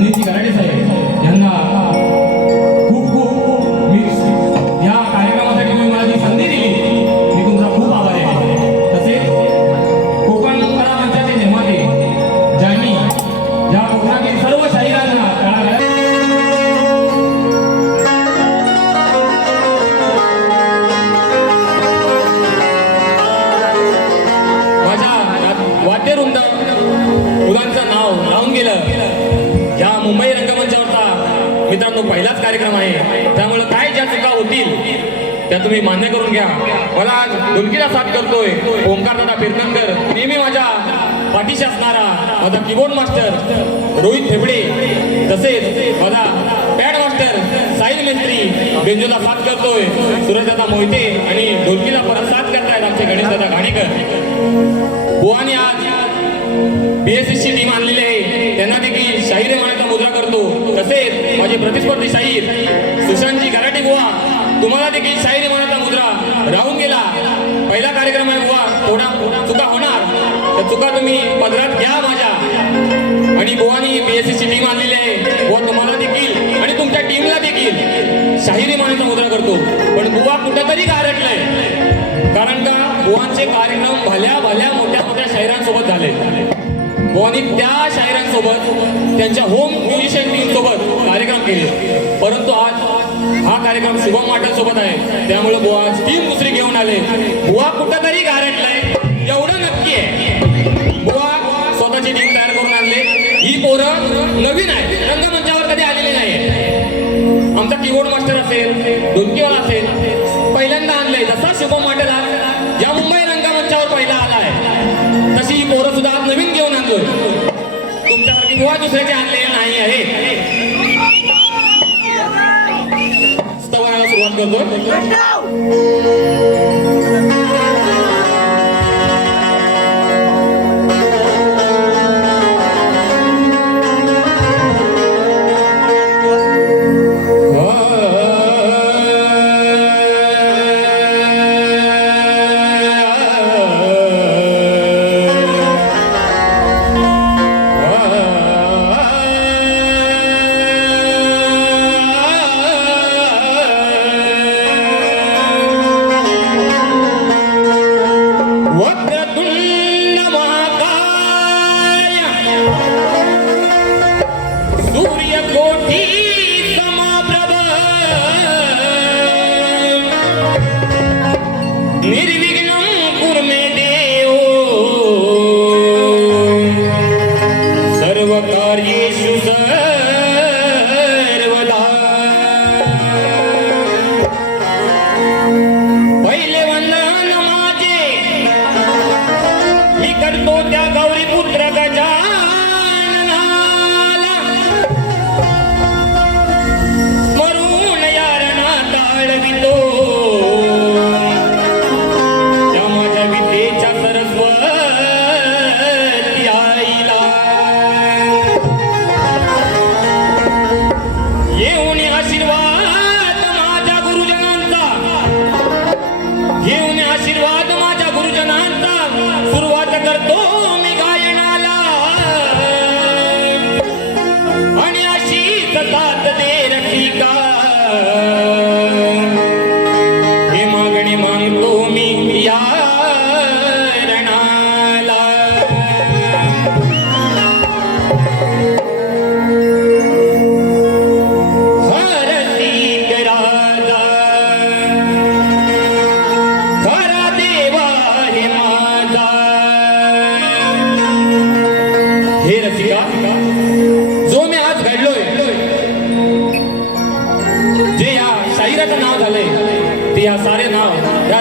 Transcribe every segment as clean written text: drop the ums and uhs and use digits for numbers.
संदीपजी गराडे साहेब यांना खूप खूप मी या कार्यक्रमासाठी तुम्ही मला जी संधी दिली मी तुमचा खूप आभारी आहे. तसेच कोकण कला मंचाचे निर्माते ज्यांनी या कोकणातील सर्व शाहिरांना वाद्यवृंद मुलांचं नाव लावून गेलं. या मुंबई रंगमंचावरचा मित्रांनो पहिलाच कार्यक्रम आहे, त्यामुळे काय ज्या चुका होतील त्या तुम्ही मान्य करून घ्या. मला आज ढोलकीला साथ करतोय ओंकार दादा फिरकणकर, नेहमी माझ्या पाठीशी असणारा माझा कीबोर्ड मास्टर रोहित फेबडे, तसेच माझा पॅड मास्टर साहिल मेस्त्री बेंजोला साथ करतोय सूरज दादा मोहिते, आणि ढोलकीला परत साथ करतायत आमचे गणेश दादा घाणेकर. बुवानी आज BSSची टीम आणलेली आहे, त्यांना देखील शाहीर मानाचा मुद्रा करतो. तसेच माझे प्रतिस्पर्धी शाहीर सुशांतजी गराटे बुवा, तुम्हाला देखील शाहीर मानाचा मुद्रा राहून गेला. पहिला कार्यक्रम आहे बुवा, थोडा चुका होणार, तर चुका तुम्ही पदरात घ्या माझ्या. आणि बुवानी BSSची टीम आणलेली आहे, बुवा तुम्हाला देखील आणि तुमच्या टीमला देखील शाहिरी मानाचा मुद्रा करतो. पण बुवा कुठेतरी गारटलंय, कारण का बुवांचे कार्यक्रम भल्या भल्या मोठ्या मोठ्या शाहिरांसोबत झाले. बुवांनी त्या शाहिरांसोबत त्यांच्या होम म्युझिशियन टीम सोबत कार्यक्रम केले, परंतु आज हा कार्यक्रम शुभम वाटल सोबत आहे, त्यामुळे बुवा टीम दुसरी घेऊन आले. बुवा कुठेतरी गारटलाय एवढं नक्की आहे. बुवा स्वतःची टीम तयार करून आणले. ही पोरं नवीन आहे, रंगमंचावर कधी आलेली नाही. आमचा कीबोर्ड मास्टर असेल, ढोलकीवाला असेल, पहिल्यांदा आणलंय. जसा शुभम वाटेल आज या मुंबई रंगमंचावर पहिला आलाय, तशी ही पोरं सुद्धा आज नवीन घेऊन आणलोय. तुमच्यासारखी बुवा दुसऱ्याचे आणले नाही आहे. स्तवनाला सुरुवात करतो.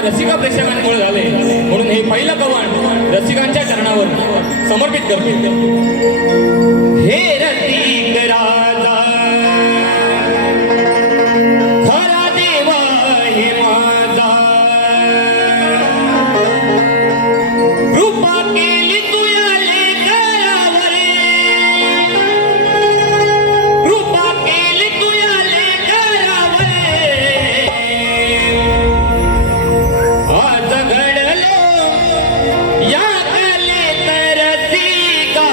रसिका प्रेक्षकांमुळे झाले, म्हणून हे पहिलं कवण रसिकांच्या चरणावर समर्पित करतो. हे रसिक राजा खरा देवा हे माझा, कृपा केली तुया लेकरावरे, कृपा केली तुया लेकरावरे, आज घडलो या कलेत रसिका.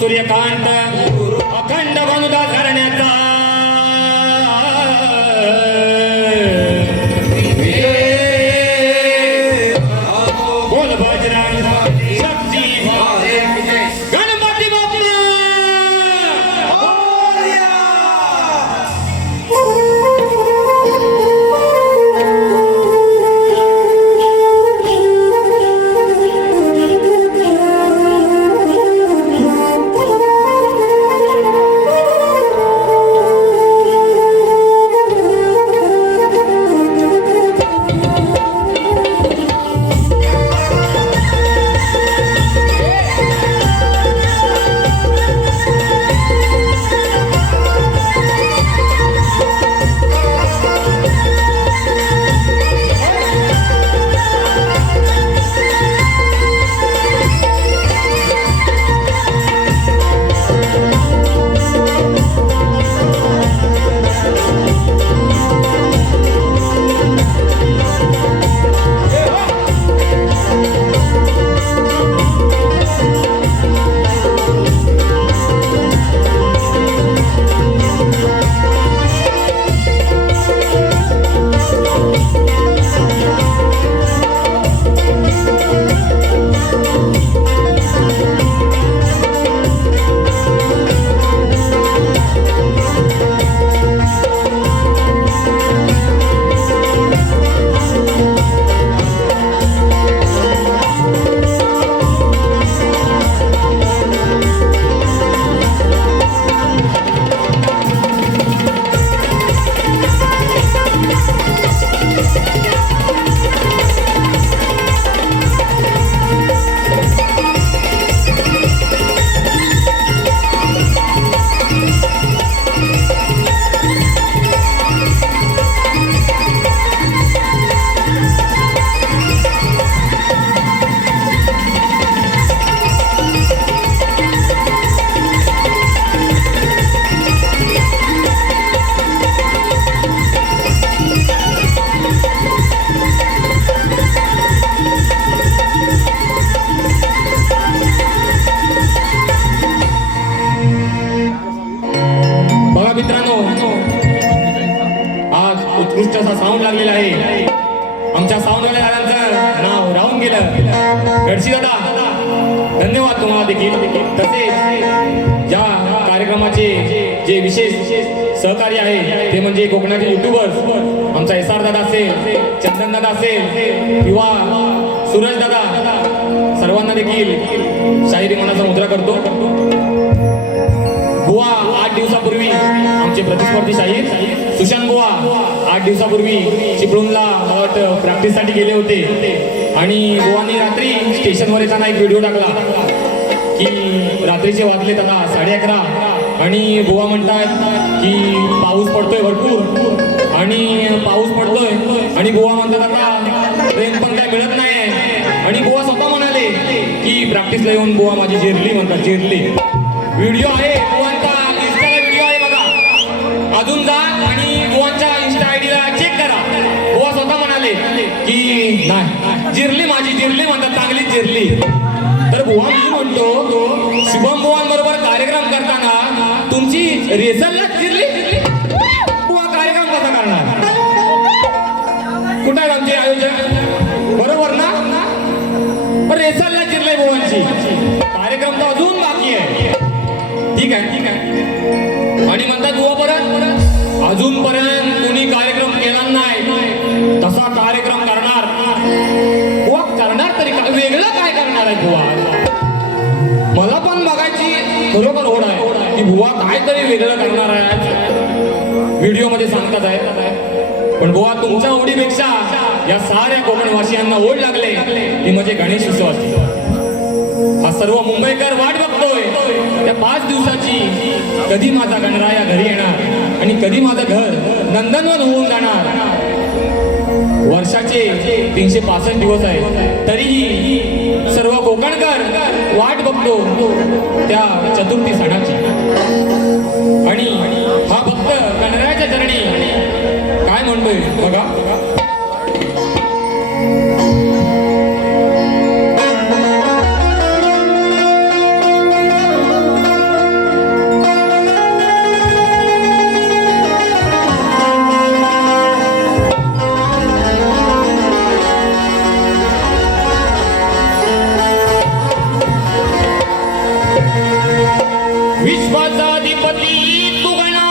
सूर्यकांत अखंड वनुदा घराण्याचा बोल बजरंग शक्ती गणपती बाप्पा मित्रांनो, आज उत्कृष्ट असा साऊंड लागलेला आहे. आमच्या साऊंडवाल्या दादांचं नाव राहून गेलं. गडशी दादा, धन्यवाद तुम्हाला देखील. तसेच या कार्यक्रमाचे जे विशेष सहकारी आहे ते म्हणजे कोकणातील युट्यूबर्स, आमचा SR दादा असेल, चंदन दादा असेल किंवा सूरज दादा, सर्वांना देखील शाहिरी मनाचा मुद्रा करतो. बुवा 8 दिवसापूर्वी आमचे प्रतिस्पर्धी शाहीर सुशांत बुवा 8 दिवसापूर्वी चिपळूणला मला वाटतं प्रॅक्टिससाठी गेले होते आणि बुवानी रात्री स्टेशनवर येताना एक व्हिडिओ टाकला की रात्रीचे वाजले त्यांना 11:30 आणि बुवा म्हणतात की पाऊस पडतोय भरपूर आणि पाऊस पडतोय आणि बुवा म्हणतात आता ट्रेन पण काय मिळत नाही आणि बुवा स्वतः म्हणाले की प्रॅक्टिसला येऊन बुवा माझी जिरली म्हणतात, जिरली. व्हिडिओ आहे बुवांचा, इंस्टाला व्हिडिओ आहे बघा, अजून जा आणि बुवांच्या इंस्टा आयडीला चेक करा. बुवा स्वतः म्हणाले की नाही जिरली माझी, जिरली म्हणतात, चांगलीच जिरली. तर बुवा मी म्हणतो शुभम बुवांबरोबर कार्यक्रम करताना तुमची रेसललाच जिरली, बुवा कार्यक्रम कसा करणार? कुठे आहे आमचे आयोजक? बरोबर ना? पण रेसलला जिरलंय बुवांची, कार्यक्रम तर अजून बाकी आहे. ठीक आहे, ठीक आहे. आणि म्हणतात बुवा परत अजूनपर्यंत कुणी कार्यक्रम केला नाही, तसा कार्यक्रम करणार. बुवा करणार तरी काय, वेगळं काय करणार आहे बुवा? मला पण बघायची खरोखर ओढ आहे की बुवा काहीतरी वेगळं करणार आहे, व्हिडिओ मध्ये सांगतात आहे. पण बुवा तुमच्या ओढीपेक्षा या साऱ्या कोकणवासियांना ओढ लागले ती म्हणजे गणेश उत्सवाची. हा सर्व मुंबईकर वाट बघतोय त्या 5 दिवसाची, कधी माझा गणराया घरी येणार आणि कधी माझं घर नंदनवन होऊन जाणार. वर्षाचे 365 दिवस आहे, तरीही सर्व कोकणकर वाट बघतो त्या चतुर्थी सणाची. आणि हा भक्त गणरायाच्या चरणी काय म्हणतोय बघा. विश्वाचाधिपती तू गणा,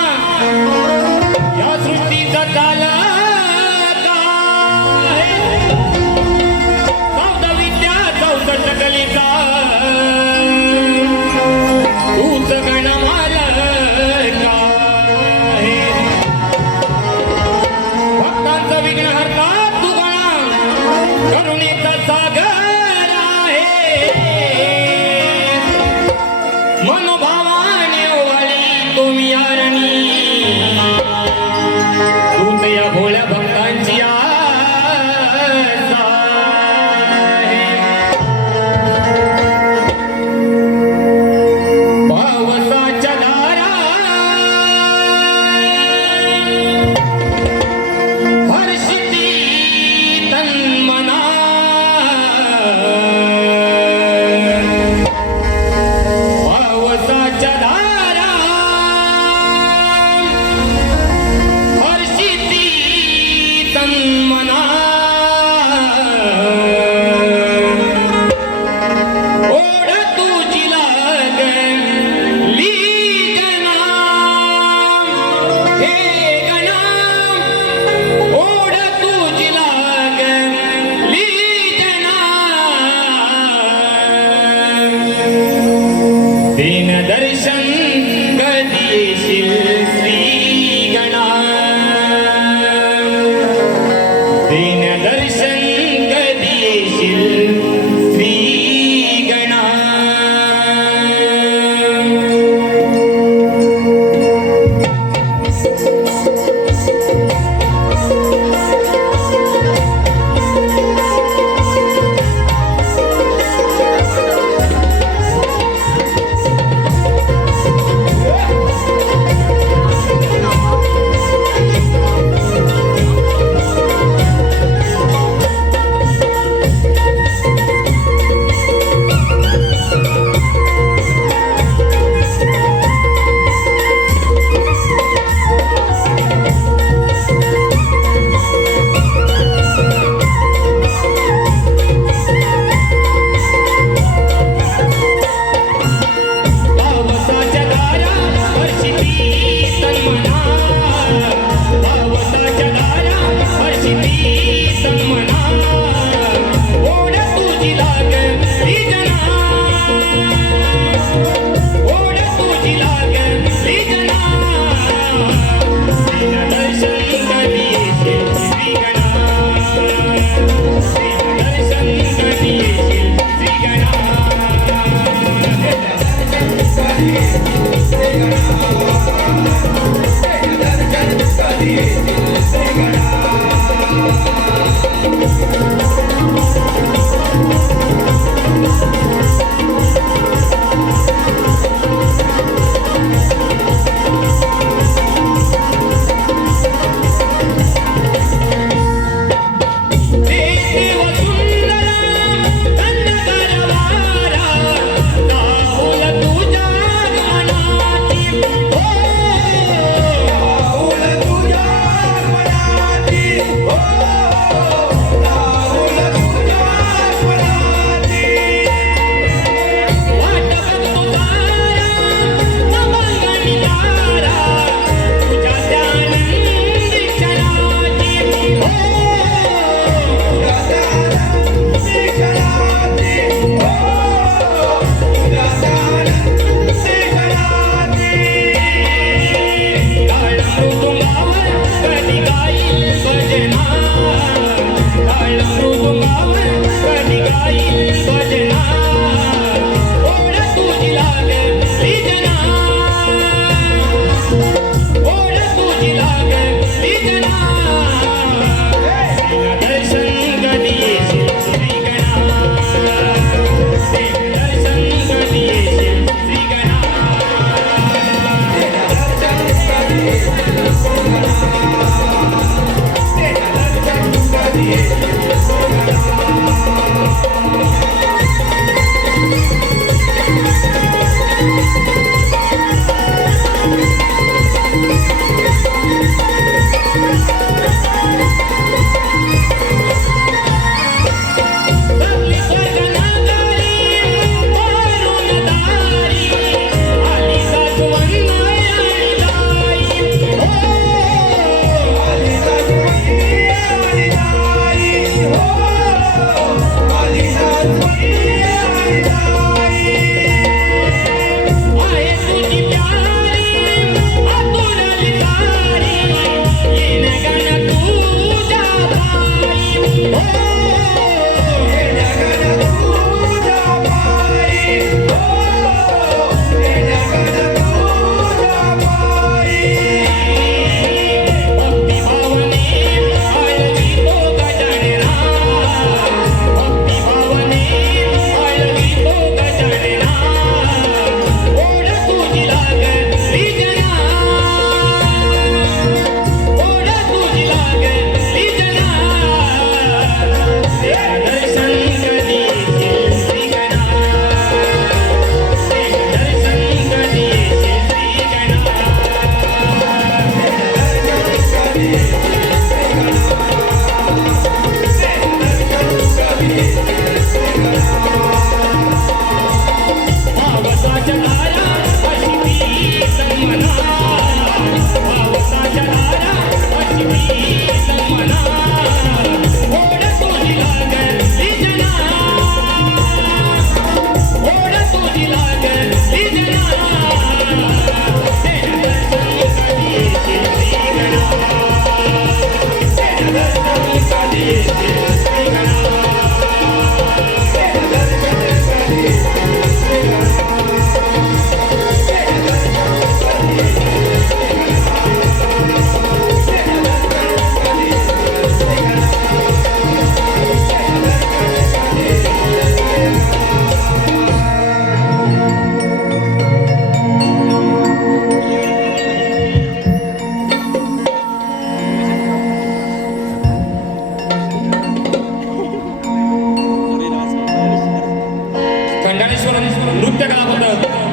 या सृष्टीचा चालक आहे. 14 विद्या 64 कलेचा तूच गण मालक आहे. भक्तांचं विघ्न हरता तू गणा, करुणेचा सागर आहे. मनोभावाने ओवाळी तुम्ही यारणी, तूच या भोळ्या भक्तांची आस आहे. पावसाच्या धारा हर्षिती तन्मना, पावसाच्या धारा हर्षिती तन्मना. ओढ तुझी लागली गणा, हे गणा, ओढ तुझी लागली गणा. दिन दर्शन कधी येशील श्री गणा, दिन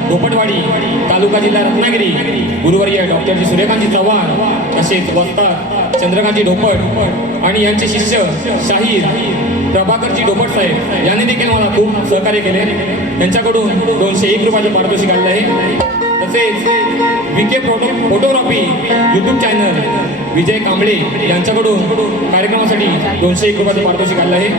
धोपटवाडी तालुका जिल्हा रत्नागिरी गुरुवर्य डॉक्टर जी सूर्यकांतजी चव्हाण तसेच वक्ता चंद्रकांतजी ढोपट आणि यांचे शिष्य शाहीर प्रभाकरजी ढोपट साहेब यांनी देखील मला खूप सहकार्य केले. त्यांच्याकडून 201 रुपयाचे पारितोषिक आले आहे. तसेच विके फोटोग्राफी यूट्यूब चॅनल विजय कांबळे यांच्याकडून कार्यक्रमासाठी 201 रुपयाचे पारितोषिक आले आहे.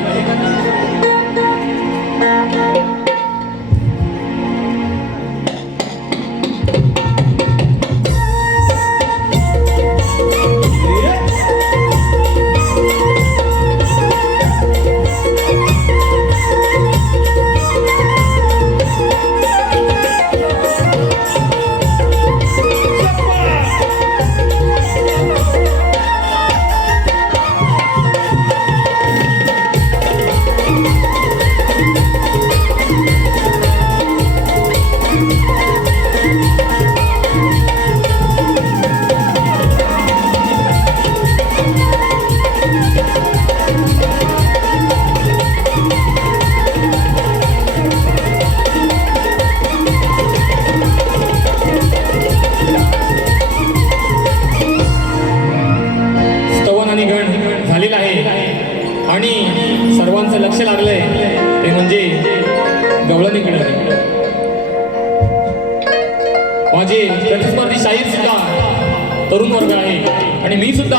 तरुण वर्ग आहे आणि मी सुद्धा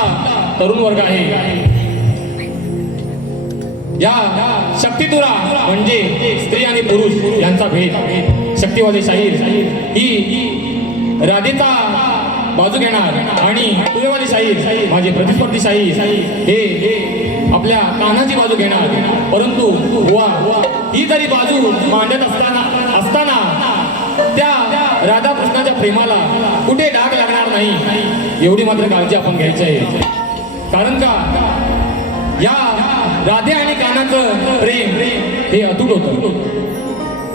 तरुण वर्ग आहे. या शक्तितुरा म्हणजे स्त्री आणि पुरुष यांचा भेद. शक्तिवादी शाहीर ही राधेचा बाजू घेणार आणि तुरेवादी शाहीर माझे प्रतिस्पर्धी शाहीर हे आपल्या कानाची बाजू घेणार. परंतु ही जरी बाजू मांडत असताना त्या राधाकृष्णाच्या प्रेमाला कुठे डाग लागणार नाही एवढी मात्र काळजी आपण घ्यायची आहे. कारण का या राधे आणि कानाचं प्रेम हे अतूट होतं.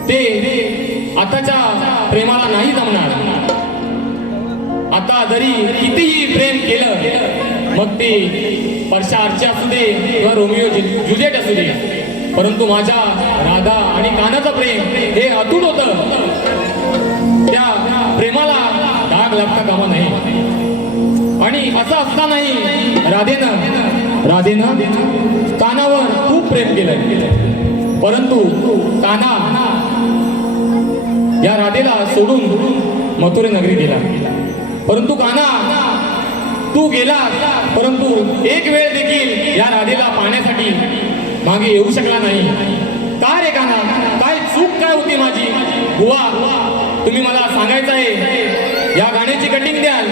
ते आताच्या प्रेमाला नाही जमणार. आता जरी कितीही प्रेम केलं मग ते परशा अर्चे असू दे किंवा रोमिओ जुलिएट असू दे, परंतु माझ्या राधा आणि कानाचं प्रेम हे अतूट होतं. त्या प्रेमाला डाग लागता कामा नाही. आणि असं असतानाही राधेनं कानावर खूप प्रेम केलं. परंतु काना या राधेला सोडून मथुरे नगरी गेला. परंतु काना तू गेला, परंतु एक वेळ देखील या राधेला पाहण्यासाठी मागे येऊ शकला नाही. का रे काना, काय चूक काय होती माझी? बुवा तुम्ही मला सांगायचं आहे. या गाण्याची कटिंग द्याल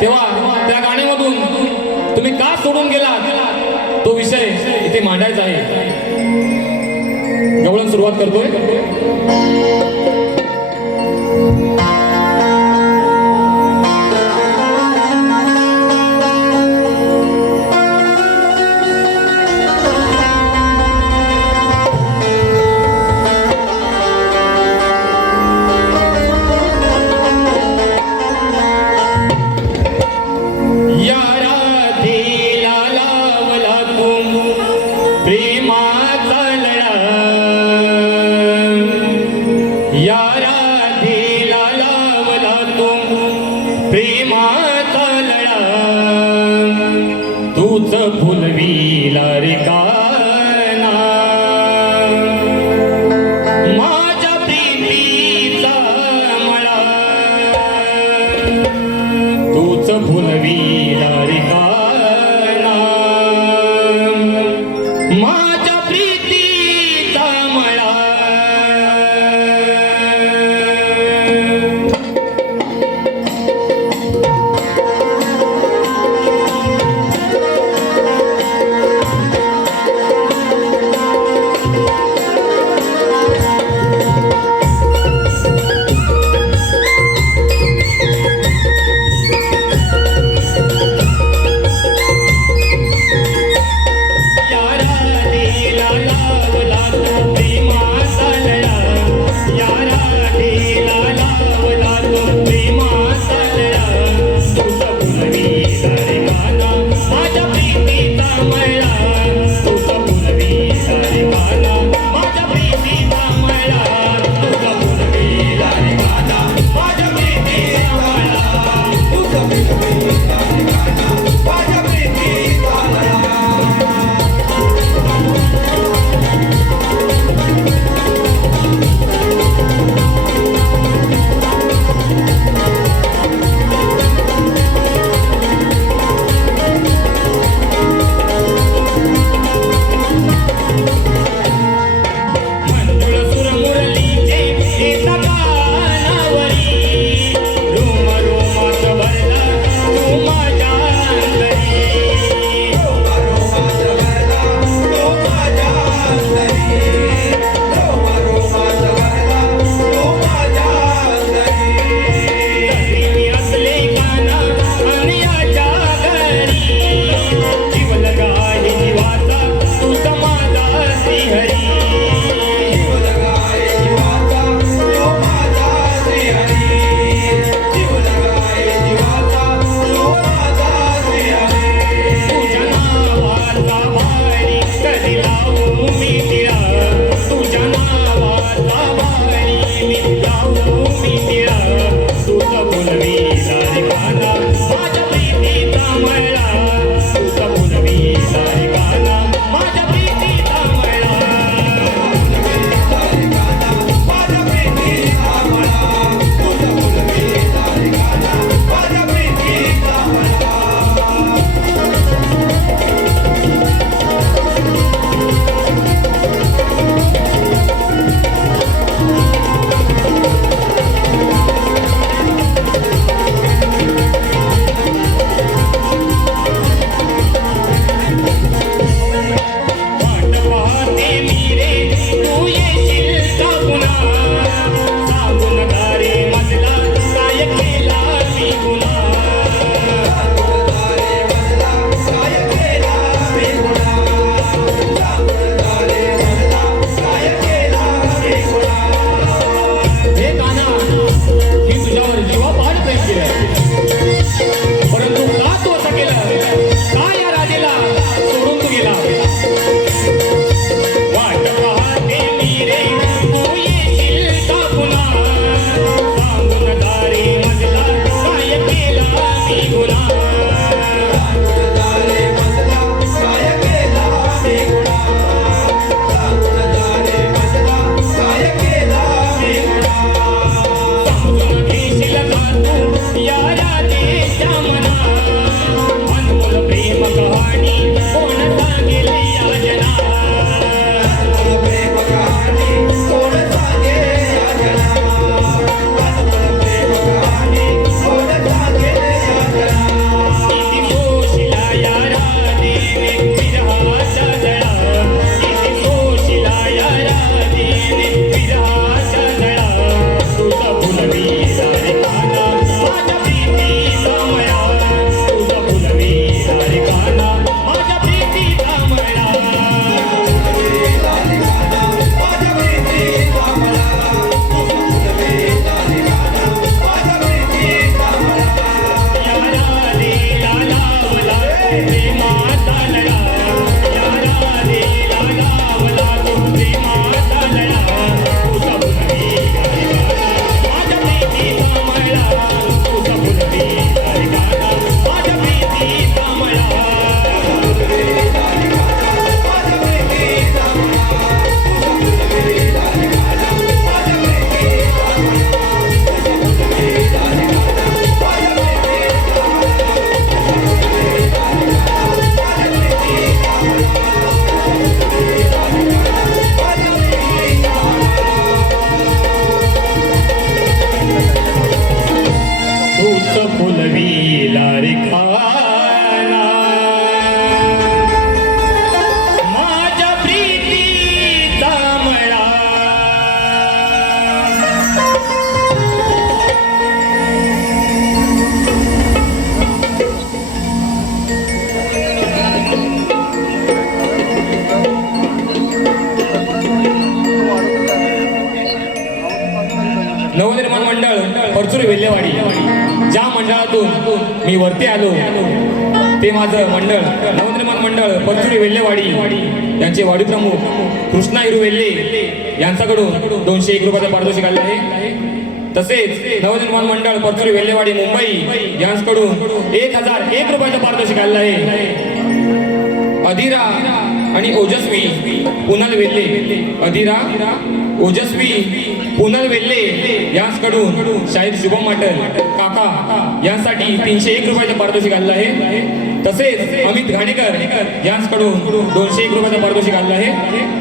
तेव्हा त्या गाण्यामधून तुम्ही का सोडून गेला तो विषय इथे मांडायचा आहे. गवळण सुरुवात करतोय. तूच फुलविला रे काना माझ्या प्रीतीचा मळा. तूच फुलविला रे काना माझ्या प्रीतीचा मळा. मी वरती आलो ते माझं मंडळ नवनिर्माण मंडळ परचुरी वेल्लेवाडी यांचे वाडी प्रमुख कृष्णा हिरू वेल्ले यांच्याकडून 201 रुपयाचा पारितोषिक आले आहे. तसेच नवनिर्माण मंडळ परचुरी वेल्लेवाडी मुंबई यांच्याकडून 1001 रुपयाचा पारितोषिक आले आहे. अधीरा आणि ओजस्वी पुनल वेल्ले अधीरा ओजस्वी पुनल वेल्ले यांच्याकडून शाहीर शुभम माटल काका यांसाठी 301 रुपयाचं पारितोषिक आलेलं आहे. तसेच अमित घाणेकर यांच्याकडून 201 रुपयाचं पारितोषिक आलेलं आहे.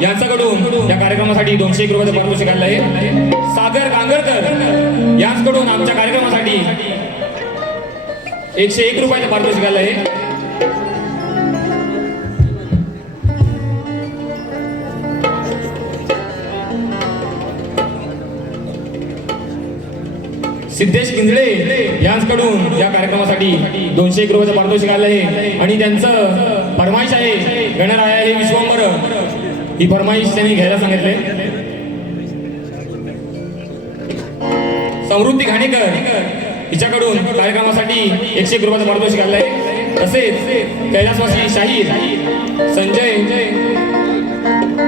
यांच्याकडून या कार्यक्रमासाठी 201 रुपयाचं पारितोषिक आलेलं आहे. सागर गांगरकर यांच्याकडून आमच्या कार्यक्रमासाठी 101 रुपयाचं पारितोषिक आलेलं आहे. सिद्धेश किंजळे यांच्याकडून या कार्यक्रमासाठी 201 रुपयाचं पारितोषिक आलं आहे आणि त्यांचं फरमाईश आहे गणराया हे विश्वंभर ही फरमाईश त्यांनी घ्यायला सांगितले. समृद्धी घाणेकर हिच्याकडून कार्यक्रमासाठी 101 रुपयाचं पारितोषिक आलं आहे. तसेच कैलासवासी शाहीर संजय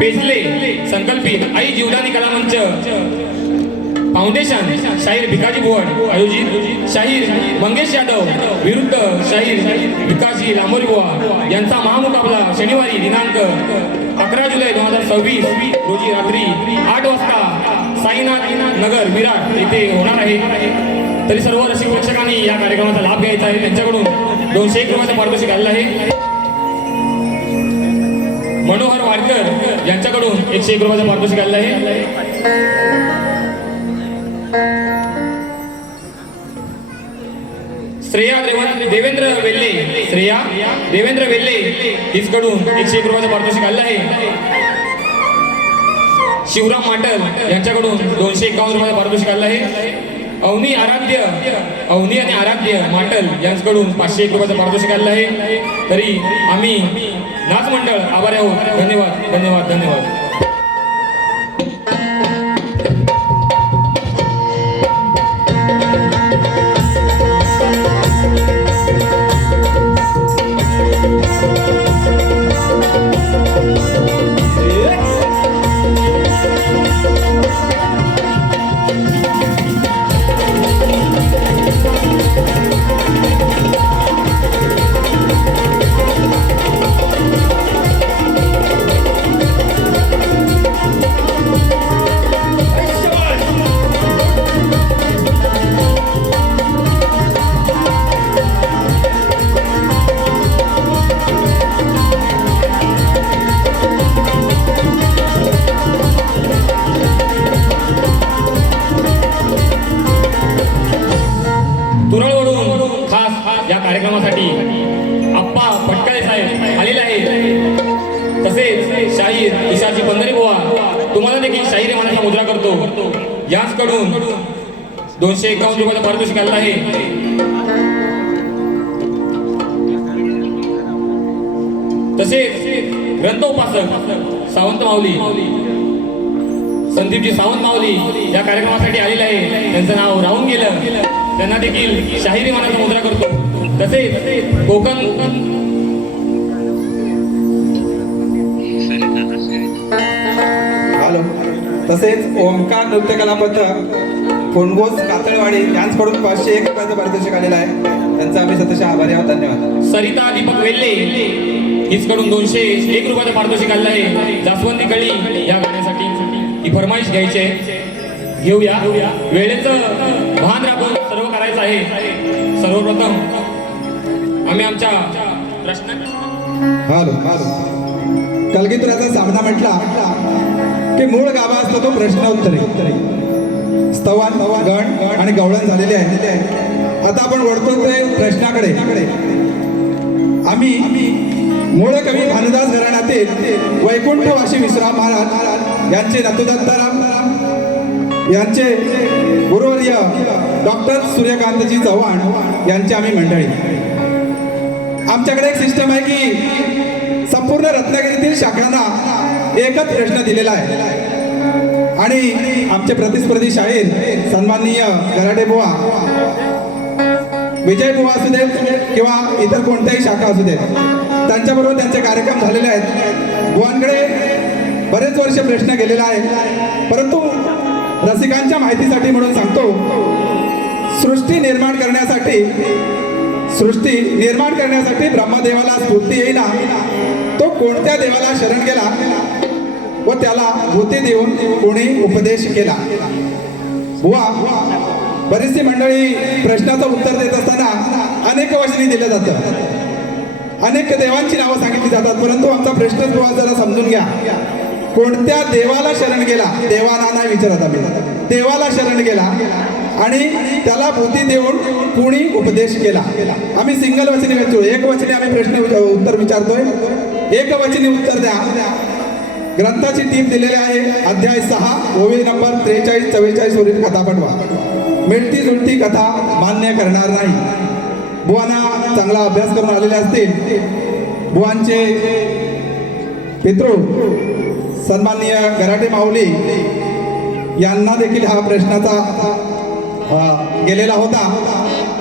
पेजले संकल्पित आई जीवदानी कलामंच फाउंडेशन शाहीर भिकाजी बुवड आयोजित शाहीर मंगेश यादव विरुद्ध शाहीर भिकाजी लांबोरी बुवा यांचा महामुकाबला शनिवारी दिनांक 11 जुलै 2026 रोजी रात्री 8 वाजता साईनाथ नगर विराट येथे होणार आहे. तरी सर्व रसिक प्रेक्षकांनी या कार्यक्रमाचा लाभ घ्यायचा आहे. त्यांच्याकडून 201 रुपयाचं पारितोषिक आलेलं आहे. मनोहर वाडकर यांच्याकडून 101 रुपयाचं पारितोषिक आलेलं आहे. श्रेया देवेंद्र वेल्ले हिचकडून 101 रुपयाचं पारितोषिक आलेलं आहे. शिवराम माटल यांच्याकडून 251 रुपयाचं पारितोषिक आलेलं आहे. अवनी आणि आराध्य माटल यांच्याकडून 501 रुपयाचं पारितोषिक आलेलं आहे. तरी आम्ही नाच मंडळ आभारी आहोत. धन्यवाद धन्यवाद धन्यवाद. देखील शाहीर मानाचा मुद्रा करतो. याचकडून 251 रुपयाचा पारितोषिक आलेला आहे. तसेच ग्रंथोपासक सावंत माऊली, संदीपजी सावंत माऊली या कार्यक्रमासाठी आलेले आहे. त्यांचं नाव राहून गेलं, त्यांना देखील शाहिरी मानाचा मुद्रा करतो. तसेच कोकण हॅलो, तसेच ओमकार नृत्य कला पथक कोणगोस कातळवाडी यांच्याकडून 501 रुपयाचं पारितोषिक आलेलं आहे. त्यांचा आम्ही सतत आभारी आहोत. धन्यवाद. सरिता दीपक वेल्ले हिचकडून 201 रुपयाचं पारितोषिक आलेलं आहे. जास्वंदी कळी या गाण्यासाठी ही फरमाईश घ्यायची आहे. घेऊया. वेळेचं भान राखून सर्व करायचं आहे. सर्वप्रथम आम्ही आमच्या प्रश्न हॅलो कलगीतुराचा सामना म्हटला की मूळ गाभा असतो तो प्रश्न उत्तरे, स्तवन गण आणि गवळण झालेले आहे. आता आपण वळतो ते प्रश्नाकडे. आम्ही मूळ कवी भानुदास घराण्यातील वैकुंठवासी विश्राम महाराज यांचे नतुदत्ताराम यांचे गुरुवर्य डॉक्टर सूर्यकांतजी चव्हाण यांची आम्ही मंडळी. आमच्याकडे एक सिस्टम आहे की संपूर्ण रत्नागिरीतील शाखांना एकच प्रश्न दिलेला आहे आणि आमचे प्रतिस्पर्धी शाहीर सन्माननीय गराडे बुवा, विजय बुवा असू देत किंवा इतर कोणत्याही शाखा असू देत, त्यांच्याबरोबर त्यांचे कार्यक्रम झालेले आहेत. बुवांकडे बरेच वर्ष प्रश्न गेलेला आहे, परंतु रसिकांच्या माहितीसाठी म्हणून सांगतो, सृष्टी निर्माण करण्यासाठी ब्रह्मदेवाला स्फूर्ती येईना, तो कोणत्या देवाला शरण गेला व त्याला भूती देऊन कोणी उपदेश केला. बुवा, बरीचशी मंडळी प्रश्नाचं उत्तर देत असताना अनेक वचनी दिलं जातं, अनेक देवांची नावं सांगितली जातात, परंतु आमचा प्रश्नच बुवा जरा समजून घ्या. कोणत्या देवाला शरण गेला, देवाना नाही विचारत आम्ही, देवाला शरण गेला आणि त्याला बुद्धी देऊन कुणी उपदेश केला. आम्ही सिंगल वचनी विचारतो, एक वचनी आम्ही प्रश्न उत्तर विचारतोय. एक वचनी उत्तर द्या. ग्रंथाची टीप दिलेली आहे. अध्याय 6 ओवी नंबर 43-44 वरील कथा पाठवा. मिळती जुळती कथा मान्य करणार नाही. बुवांना चांगला अभ्यास करून आलेले असतील. बुवांचे पितृ सन्माननीय गराटे माऊली यांना देखील हा प्रश्नाचा गेलेला होता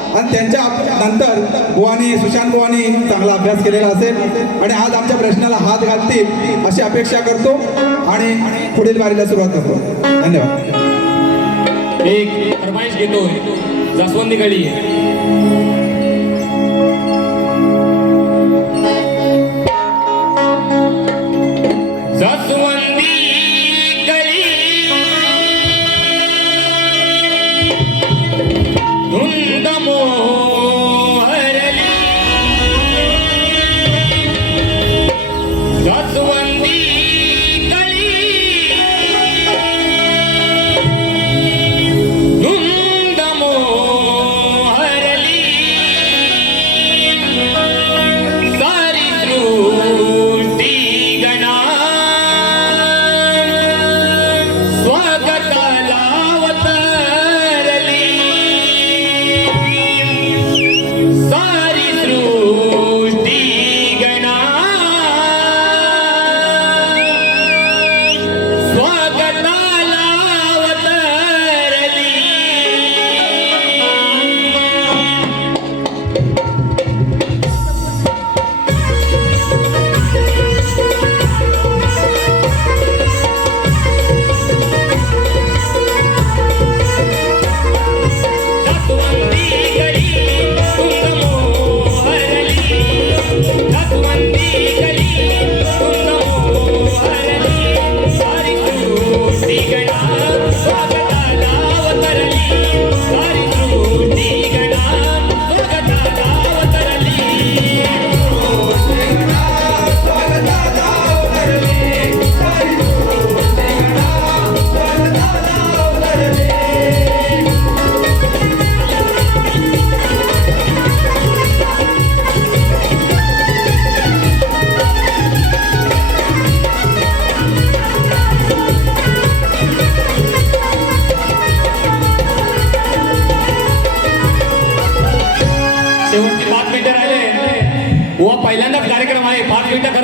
आणि त्यांच्या नंतर बुवानी, सुशांत बुवानी चांगला अभ्यास केलेला असेल आणि आज आमच्या प्रश्नाला हात घालतील अशी अपेक्षा करतो आणि पुढील वारीला सुरुवात करतो. धन्यवाद. एक फरमाईश घेतोय. जास्वंदी कळी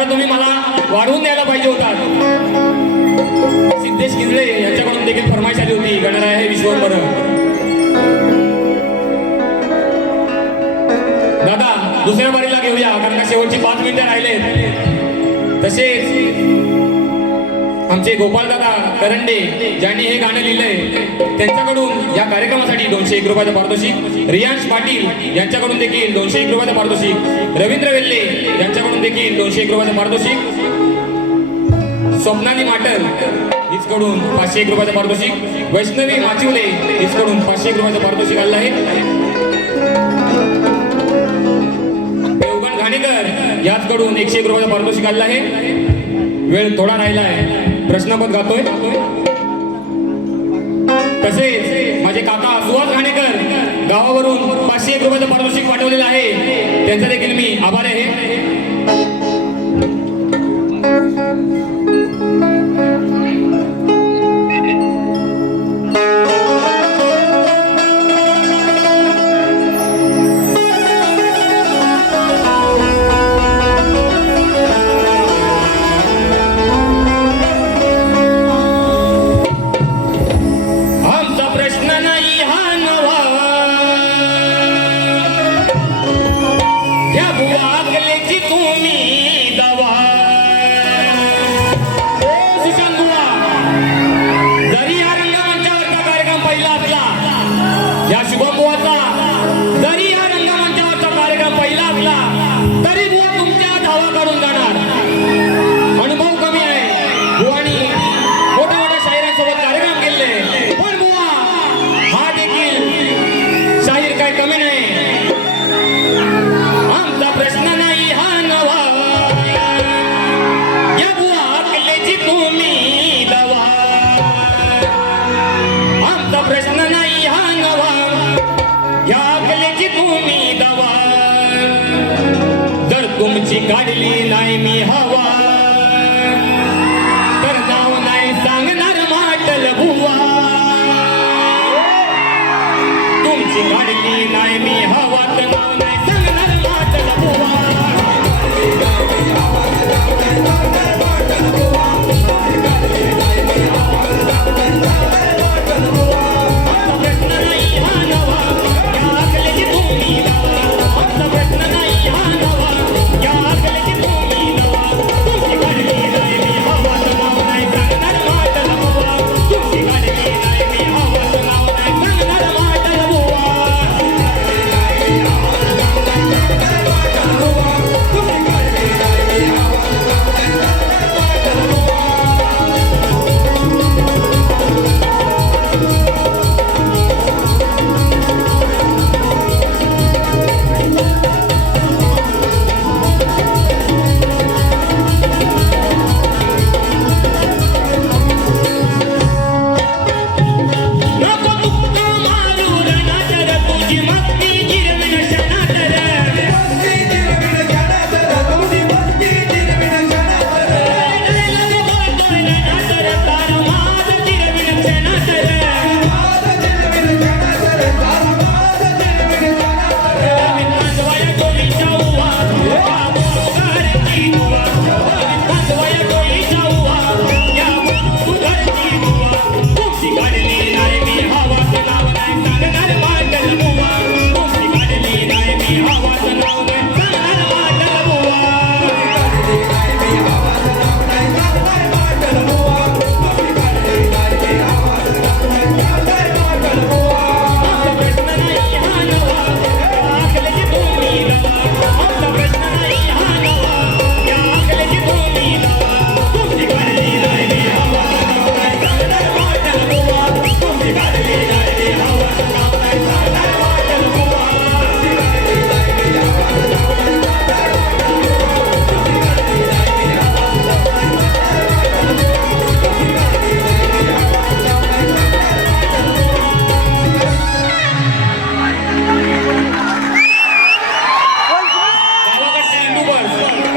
थोडा तुम्ही मला वाढवून द्यायला पाहिजे होता. सिद्धेश किंजळे यांच्याकडून देखील फरमाईश आली होती, गणराय हे विश्वंभर. दादा दुसऱ्या बारीला घेऊया, कारण का शेवटची 5 मिनिटं राहिलेत. तसेच आमचे गोपालदादा करंडे ज्यांनी हे गाणं लिहिलंय त्यांच्याकडून या कार्यक्रमासाठी 201 रुपयाचं पारितोषिक. रियांश पाटील यांच्याकडून देखील 201 रुपयाचं पारितोषिक. रवींद्र वेल्ले यांच्याकडून देखील 201 रुपयाचं पारितोषिक. स्वप्नाली माटर हिचकडून 501 रुपयाचं पारितोषिक. वैष्णवी माचिवले हिचकडून 501 रुपयाचं पारितोषिक आलं आहे. देवगण घाणेकर याचकडून 101 रुपयाचं पारितोषिक आलं आहे. वेळ थोडा राहिला आहे, प्रश्नपद गातोय. तसेच माझे काका सुहास घाणेकर गावावरून 501 रुपयाचं पारितोषिक पाठवलेलं आहे, त्यांचा देखील मी आभार आहे. तुमची काढली नाही मी हवा तर नाव नाही सांगणार माटल बुवा. तुमची काढली नाही मी हवा तर नाव नाही सांगणार माटल बुवा.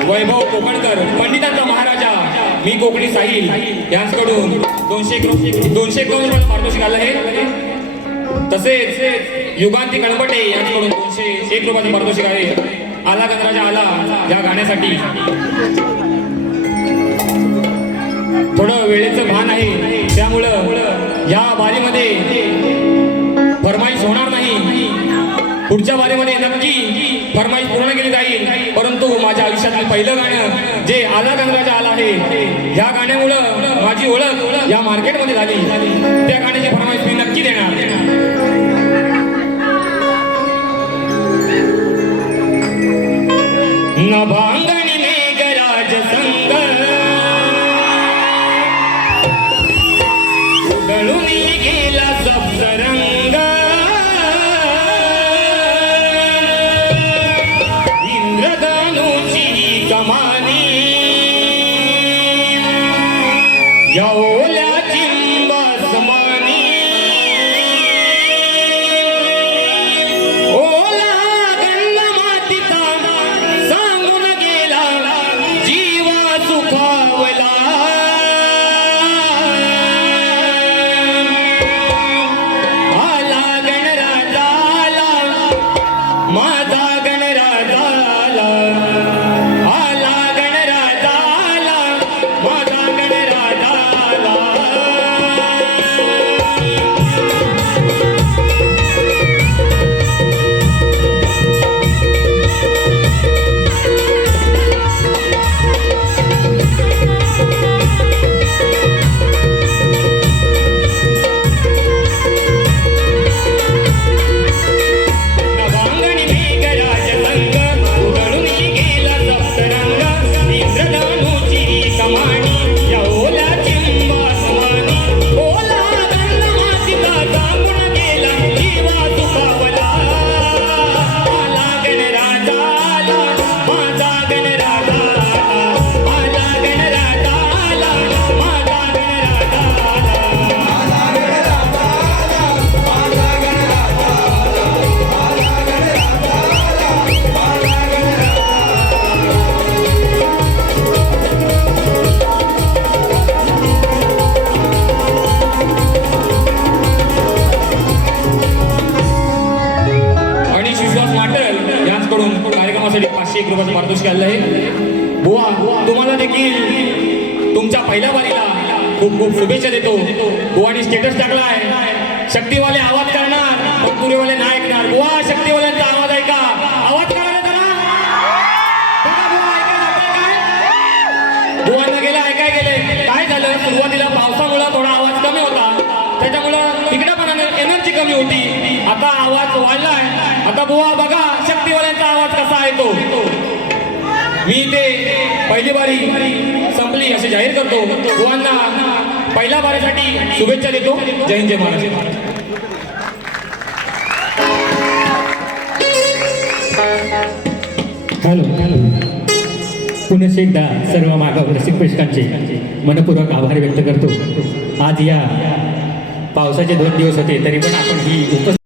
वैभव कोकणकर पंडितांचा महाराजा मी कोकणी साहिल यांच्याकडून 201 रुपये पारितोषिक आलं आहे. तसेच युगांती कळंबटे यांच्याकडून 201 रुपयाचं पारितोषिक आहे. आला गणराजा आला या गाण्यासाठी. थोडं वेळेचं भान आहे, त्यामुळं या बारीमध्ये फरमाईश होणार नाही. पुढच्या बारीमध्ये नक्की फरमाईश पूर्ण केली जाईल. परंतु माझ्या आयुष्यातलं पहिलं गाणं जे आला गंगाजा आला आहे, या गाण्यामुळं माझी ओळख या मार्केटमध्ये झाली. त्या गाण्याची फरमाईश मी नक्की देणार. नभांगणी मेघराज संग उधळून गेला सप्तरंग, इंद्रधनुची कमानी या ओल्या चिंबासमानी, ओला गंध मातीचा सांगून गेला जीवा सुखावला. आला गणराजाला माझा गणराजाला, आला गणराजाला माझा गणराजाला. नभांगणी मेघराज संग उधळून गेला सप्तरंग, इंद्रधनुची कमानी या ओल्या चिंबासमानी, ओला गंध मातीचा सांगून गेला जीवा सुखावला. आला गणराजाला माझा गणराजाला, आला गणराजाला माझा गणराजाला. आणि विश्वास वाटल याचकडून कार्यक्रमासाठी 501 रुपयाचं पारितोषिक आलं आहे. बुवा तुम्हाला देखील तुमच्या पहिल्या बारीला खूप खूप शुभेच्छा देतो. बुवानी स्टेटस टाकलाय, शक्तीवाले आवाज करणार पण पुरेवाले नाही ऐकणार. बुवा शक्तीवाल्यांचा आवाज ऐका, आवाज करा रे जरा. बघा बुवा, ऐकायला जातंय काय? बुवांना गेलं ऐकाय गेले. काय झालं, सुरुवातीला पावसामुळं थोडा आवाज कमी होता, त्याच्यामुळं तिकडं पण एनर्जी कमी होती. आता आवाज वाढलाय. आता बुवा बघा शक्तीवाल्यांचा आवाज कसा आहे तो. मी ते पहिली बारी संपली असे जाहीर करतो. बुवांना पहिल्या बारीसाठी शुभेच्छा देतो. जय हिंद, जय महाराष्ट्र. हॅलो पुनश्च एकदा सर्व मागावर रसिक प्रेक्षकांचे मनपूर्वक आभार व्यक्त करतो. आज या पावसाचे 2 दिवस होते तरी पण आपण ही